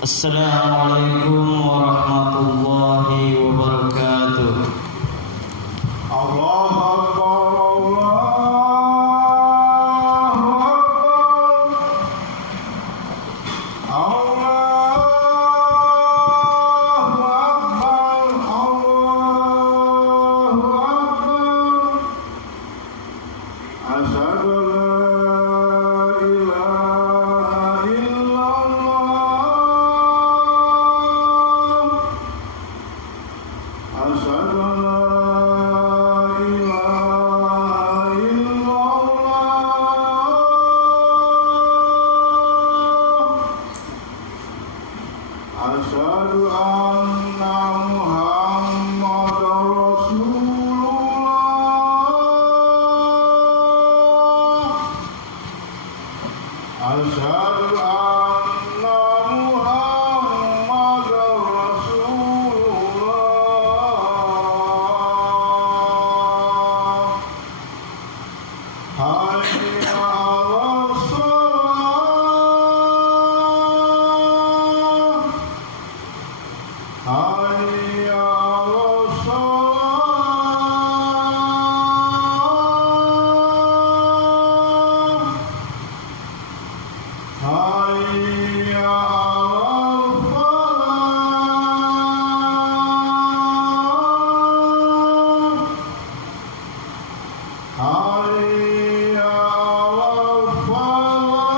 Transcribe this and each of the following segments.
Assalamualaikum warahmatullahi wabarakatuh. Allahu Akbar, Allahu Akbar, Allahu Akbar. Asyhadu Asyhadu anna Muhammadar Rasulullah. Asyhadu anna Muhammadar Rasulullah. Hayya 'alas shalah. Hayya 'alas shalah. Hayya 'alal falah. Hayya 'alal falah.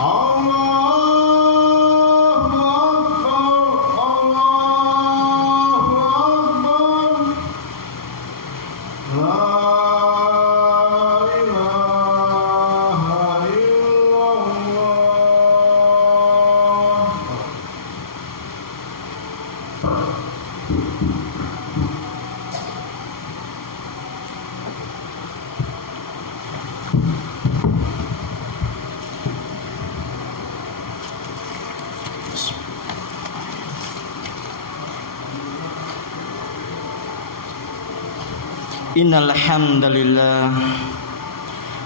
Allahu Akbar, Allahu Akbar. La ilaha illallah. Innal hamdalillah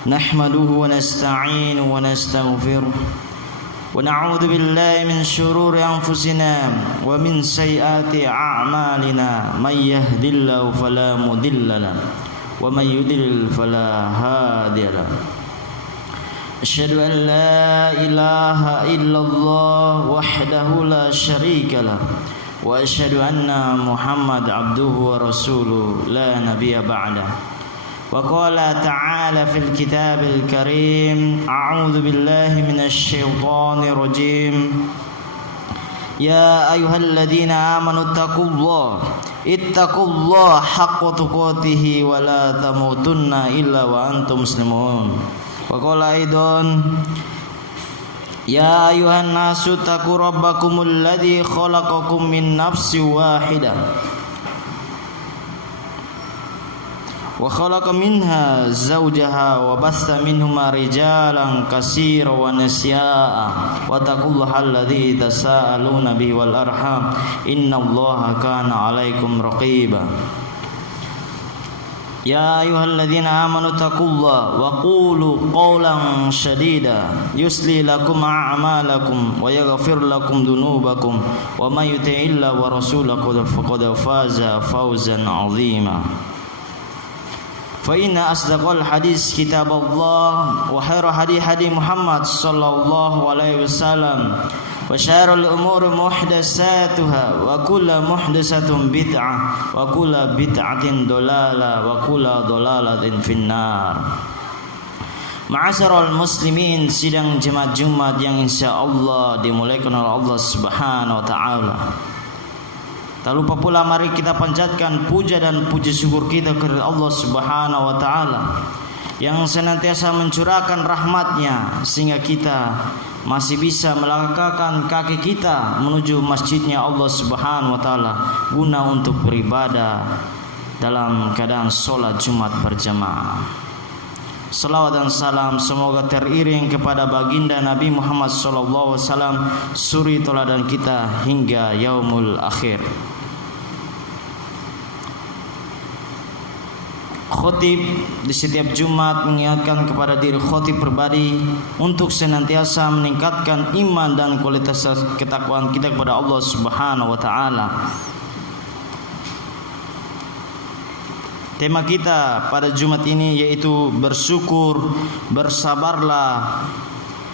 nahmaduhu wa nasta'inuhu wa nastaghfiruh wa na'udzu billahi min shururi anfusina wa min sayyiati a'malina may yahdihillahu fala mudilla lahu wa may yudlil fala hadiya lahu. Asyhadu an la ilaha illallah wahdahu la syarika lahu wa asyhadu anna Muhammad abduhu wa rasuluhu la nabiyya ba'dah. Wa qala ta'ala fil kitabil karim a'udzu billahi minasy syaithanir rajim. Ya ayyuhalladzina amanu ittaqullaha haqqa tuqatih wa la tamutunna illa wa antum muslimun. Wa qala aidan Ya ayuhan nasu taqu rabbakumul ladzi khalaqakum min nafsin wahidah wa khalaqa minha zawjaha wa bassa minhuma rijalan katsiran wa nisaa'a wa taqullaha alladzi tasaaluna bihi wal arham innallaha kana 'alaikum raqiba. Ya ayyuhalladzina amanu taqullaha wa qulu qawlan sadida yusli lakum a'malakum wa yaghfir lakum dhunubakum wa may yuti'illaha wa rasulahu faqad faza fawzan 'azima. Fa inna asdaqal hadis kitabullah wa khairu hadi Muhammad sallallahu alaihi wasallam wa syarrul umuri muhdatsatuha wa kullu muhdatsatin bid'ah wa kullu bid'atin dhalalah wa kullu dhalalatin finnar. Ma'asyiral muslimin, sidang jemaat Jumat yang insyaallah dimuliakan oleh Allah Subhanahu wa taala. Tak lupa pula mari kita panjatkan puja dan puji syukur kita kepada Allah Subhanahu wa taala yang senantiasa mencurahkan rahmatnya sehingga kita masih bisa melangkahkan kaki kita menuju masjidnya Allah Subhanahu wa taala guna untuk beribadah dalam keadaan sholat Jumat berjamaah. Salawat dan salam semoga teriring kepada baginda Nabi Muhammad sallallahu alaihi wasallam, suri teladan kita hingga yaumul akhir. khotib di setiap Jumat mengingatkan kepada diri khotib pribadi untuk senantiasa meningkatkan iman dan kualitas ketakwaan kita kepada Allah Subhanahu wa taala. Tema kita pada Jumat ini yaitu bersyukur, bersabarlah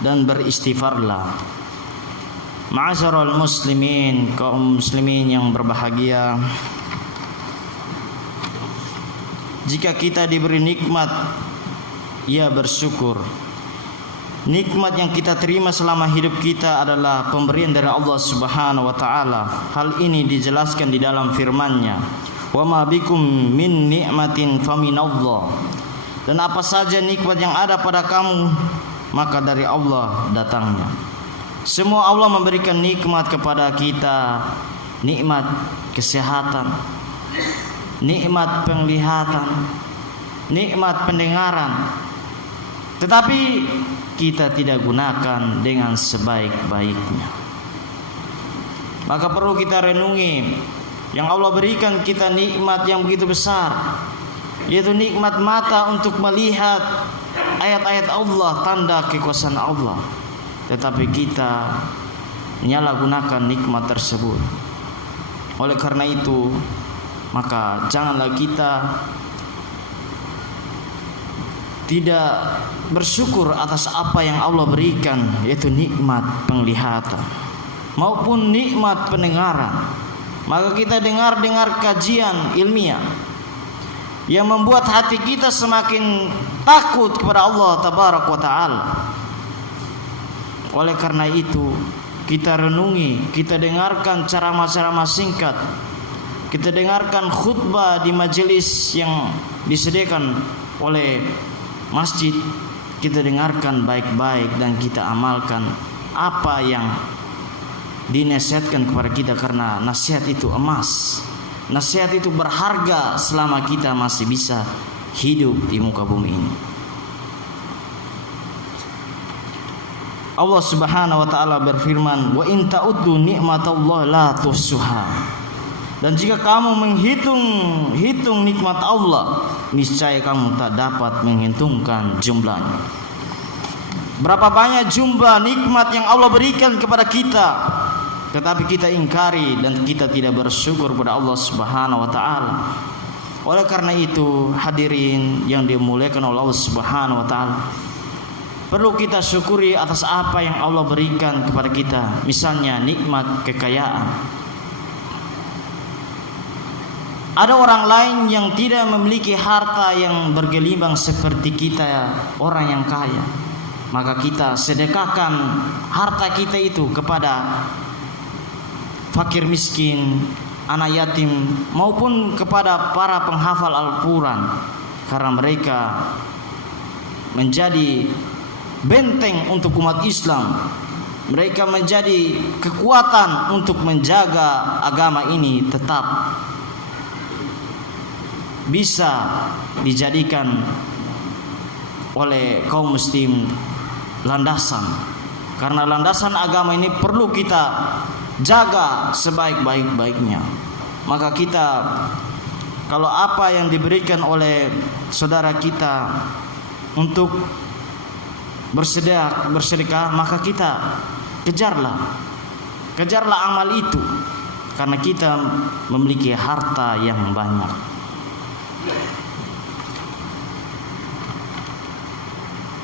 dan beristighfarlah. Ma'asyiral muslimin, kaum muslimin yang berbahagia, jika kita diberi nikmat, ya bersyukur. Nikmat yang kita terima selama hidup kita adalah pemberian dari Allah Subhanahu wa taala. Hal ini dijelaskan di dalam firman-Nya, "Wa ma bikum min ni'matin faminallah." Dan apa saja nikmat yang ada pada kamu, maka dari Allah datangnya. Semua Allah memberikan nikmat kepada kita, nikmat kesehatan, nikmat penglihatan, nikmat pendengaran. Tetapi kita tidak gunakan dengan sebaik-baiknya. Maka perlu kita renungi, yang Allah berikan kita nikmat yang begitu besar, yaitu nikmat mata untuk melihat ayat-ayat Allah, tanda kekuasaan Allah. Tetapi kita menyalahgunakan nikmat tersebut. Oleh karena itu, maka janganlah kita tidak bersyukur atas apa yang Allah berikan, yaitu nikmat penglihatan maupun nikmat pendengaran. Maka kita dengar kajian ilmiah yang membuat hati kita semakin takut kepada Allah Tabaraka wa Ta'ala. Oleh karena itu, kita renungi, kita dengarkan ceramah-ceramah singkat, kita dengarkan khutbah di majelis yang disediakan oleh masjid, kita dengarkan baik-baik dan kita amalkan apa yang dinasihatkan kepada kita, karena nasihat itu emas, nasihat itu berharga selama kita masih bisa hidup di muka bumi ini. Allah Subhanahu wa taala berfirman, "Wa in ta'uddu ni'matallahi la tuhsuha." Dan jika kamu menghitung nikmat Allah, niscaya kamu tak dapat menghitungkan jumlahnya. Berapa banyak jumlah nikmat yang Allah berikan kepada kita, tetapi kita ingkari dan kita tidak bersyukur kepada Allah Subhanahu wa taala. Oleh karena itu, hadirin yang dimuliakan oleh Allah Subhanahu wa taala, perlu kita syukuri atas apa yang Allah berikan kepada kita. Misalnya nikmat kekayaan. Ada orang lain yang tidak memiliki harta yang bergelimbang seperti kita, orang yang kaya. Maka kita sedekahkan harta kita itu kepada fakir miskin, anak yatim, maupun kepada para penghafal Al-Quran, karena mereka menjadi benteng untuk umat Islam. Mereka menjadi kekuatan untuk menjaga agama ini tetap bisa dijadikan oleh kaum muslim landasan. Karena landasan agama ini perlu kita jaga sebaik-baiknya. Maka kita, kalau apa yang diberikan oleh saudara kita untuk bersedekah, maka kita kejarlah amal itu, karena kita memiliki harta yang banyak.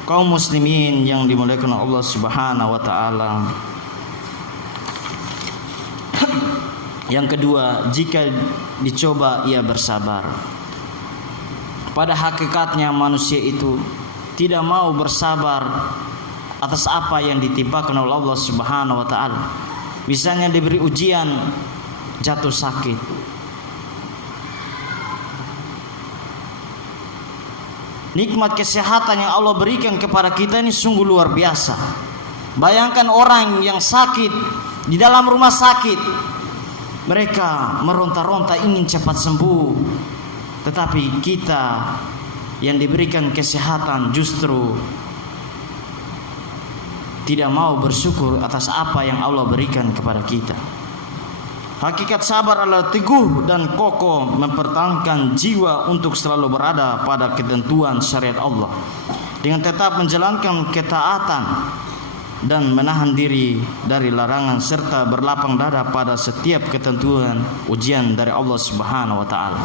Kaum muslimin yang dimuliakan Allah Subhanahu wa taala, yang kedua, jika dicoba ia bersabar. Pada hakikatnya manusia itu tidak mau bersabar atas apa yang ditimpakan oleh Allah Subhanahu wa taala. Misalnya diberi ujian, jatuh sakit. Nikmat kesehatan yang Allah berikan kepada kita ini sungguh luar biasa. Bayangkan orang yang sakit di dalam rumah sakit, mereka meronta-ronta ingin cepat sembuh. Tetapi kita yang diberikan kesehatan justru tidak mau bersyukur atas apa yang Allah berikan kepada kita. Hakikat sabar adalah teguh dan kokoh mempertahankan jiwa untuk selalu berada pada ketentuan syariat Allah dengan tetap menjalankan ketaatan dan menahan diri dari larangan serta berlapang dada pada setiap ketentuan ujian dari Allah Subhanahu wa taala.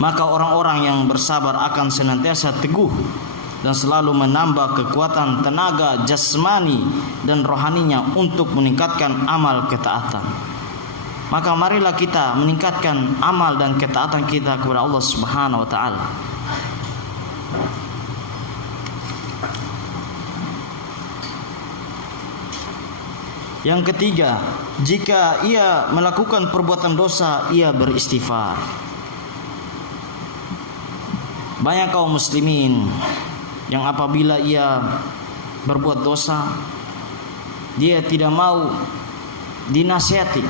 Maka orang-orang yang bersabar akan senantiasa teguh dan selalu menambah kekuatan tenaga jasmani dan rohaninya untuk meningkatkan amal ketaatan. Maka marilah kita meningkatkan amal dan ketaatan kita kepada Allah Subhanahu wa taala. Yang ketiga, jika ia melakukan perbuatan dosa, ia beristighfar. Banyak kaum muslimin yang apabila ia berbuat dosa, dia tidak mau dinasihati,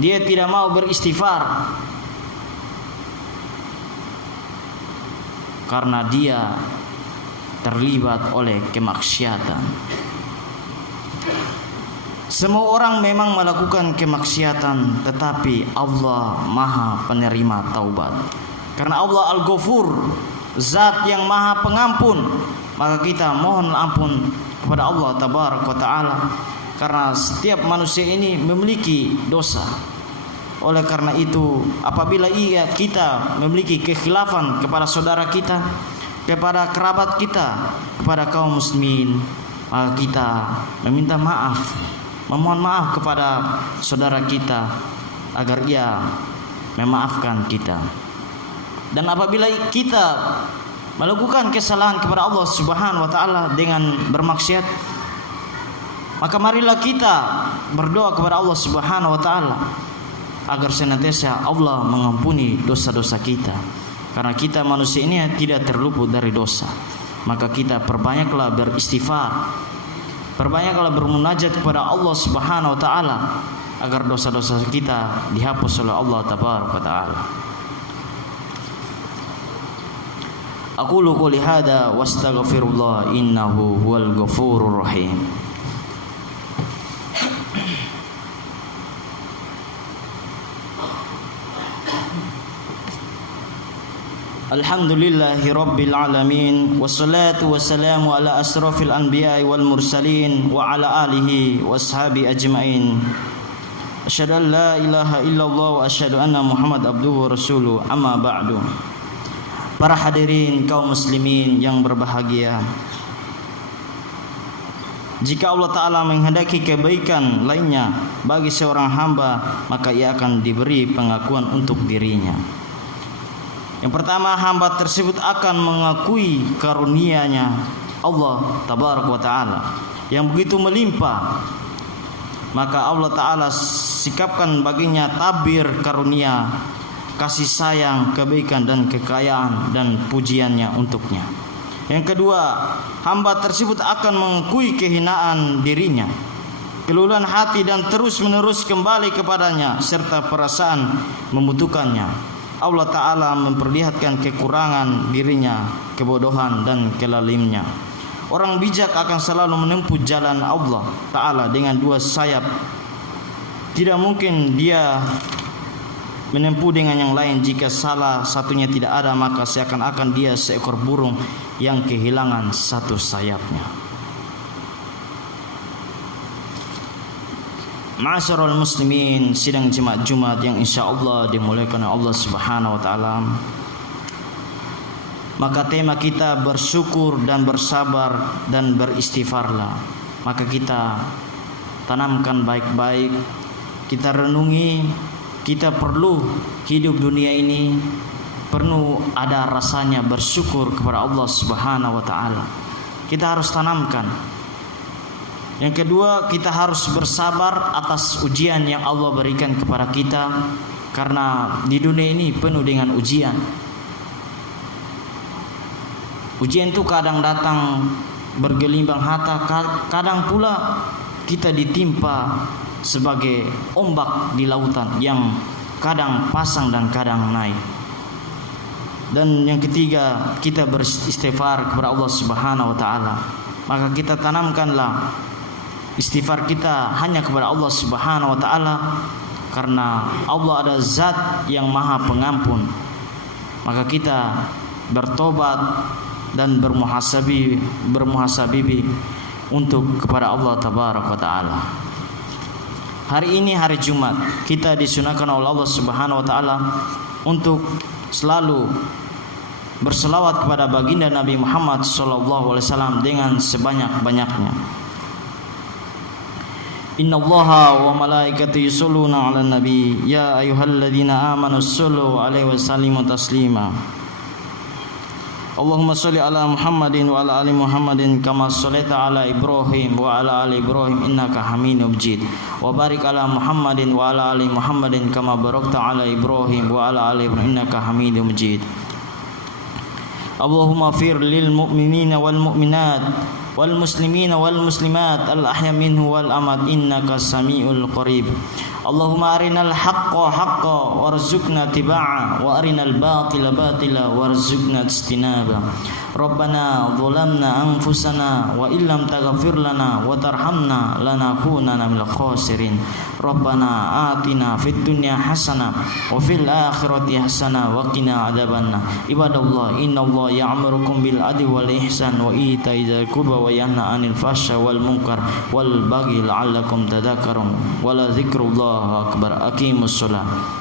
dia tidak mau beristighfar karena dia terlibat oleh kemaksiatan. Semua orang memang melakukan kemaksiatan, tetapi Allah Maha penerima taubat. Karena Allah Al-Ghafur, Zat yang Maha Pengampun, maka kita mohon ampun kepada Allah Tabaraka wa Ta'ala. Karena setiap manusia ini memiliki dosa. Oleh karena itu, apabila kita memiliki kekhilafan kepada saudara kita, kepada kerabat kita, kepada kaum muslimin, maka kita meminta maaf, memohon maaf kepada saudara kita agar ia memaafkan kita. Dan apabila kita melakukan kesalahan kepada Allah Subhanahu wa taala dengan bermaksiat, maka marilah kita berdoa kepada Allah Subhanahu wa taala agar senantiasa Allah mengampuni dosa-dosa kita. Karena kita manusia ini tidak terluput dari dosa. Maka kita perbanyaklah beristighfar, perbanyaklah bermunajat kepada Allah Subhanahu wa taala agar dosa-dosa kita dihapus oleh Allah Tabaraka wa taala. Aqulu qouli hadza wastaghfirullah innahu huwal ghafurur rahim. Alhamdulillahi rabbil alamin, wassalatu wassalamu ala asrafil anbiya'i wal mursalin wa ala alihi washabi ajmain. Asyhadu an la ilaha illallah wa asyhadu anna Muhammad abduhu wa rasuluh. Amma ba'du. Para hadirin kaum muslimin yang berbahagia, jika Allah Ta'ala menghendaki kebaikan lainnya bagi seorang hamba, maka ia akan diberi pengakuan untuk dirinya. Yang pertama, hamba tersebut akan mengakui karunia-Nya Allah Tabaraka wa Ta'ala yang begitu melimpah. Maka Allah Ta'ala sikapkan baginya tabir karunia, kasih sayang, kebaikan dan kekayaan dan pujiannya untuknya. Yang kedua, hamba tersebut akan mengakui kehinaan dirinya, keluluhan hati dan terus-menerus kembali kepadanya serta perasaan membutuhkannya. Allah Ta'ala memperlihatkan kekurangan dirinya, kebodohan dan kelalimnya. Orang bijak akan selalu menempuh jalan Allah Ta'ala dengan dua sayap. Tidak mungkin dia menempuh dengan yang lain. Jika salah satunya tidak ada, maka seakan-akan dia seekor burung yang kehilangan satu sayapnya. Ma'asyiral muslimin, sidang jemaat Jumat yang insyaallah dimuliakan oleh Allah Subhanahu wa taala. Maka tema kita bersyukur dan bersabar dan beristighfarlah. Maka kita tanamkan baik-baik, kita renungi. Kita perlu hidup dunia ini perlu ada rasanya bersyukur kepada Allah Subhanahu wa taala. Kita harus tanamkan. Yang kedua, kita harus bersabar atas ujian yang Allah berikan kepada kita, karena di dunia ini penuh dengan ujian. Ujian itu kadang datang bergelimbang harta, kadang pula kita ditimpa sebagai ombak di lautan yang kadang pasang dan kadang naik. Dan yang ketiga, kita beristighfar kepada Allah Subhanahu wa taala. Maka kita tanamkanlah istighfar kita hanya kepada Allah Subhanahu wa taala, karena Allah ada zat yang maha pengampun. Maka kita bertobat dan bermuhasabibi untuk kepada Allah tabaraka wa taala. Hari ini hari Jumat, kita disunahkan oleh Allah Subhanahu wa taala untuk selalu berselawat kepada baginda Nabi Muhammad sallallahu alaihi wasallam dengan sebanyak-banyaknya. Innallaha wa malaikatahu yusholluna 'alan nabi ya ayyuhalladzina amanu shollu 'alaihi wa sallimu taslima. Allahumma sholli ala Muhammadin wa ala ali Muhammadin kama shallaita ala Ibrahim wa ala ali Ibrahim innaka Hamidum Majid. Wa barik ala Muhammadin wa ala ali Muhammadin kama barakta ala Ibrahim wa ala ali Ibrahim innaka Hamidum Majid. Allahumma fir lil mu'minina wal mu'minat wal muslimina wal muslimat al ahya minhu wal amat innaka samiul qarib. Allahumma arinal haqqa haqqa warzuqna tiba'a wa arinal batila batila warzuqna istinaba. Rabbana zalamna anfusana wa illam taghfir lana wa tarhamna lanakunanna minal khasirin. Rabbana atina fid dunya hasanah wa fil akhirati hasanah wa qina adzabannar. Ibadallah, innallaha ya'murukum bil adli wal ihsan wa ita'i dzil qurba wa yanha 'anil fahsya'i wal munkar wal baghi la'allakum tadhakkarun. Wa la dzikrullahi akbar. Aqimus shalah.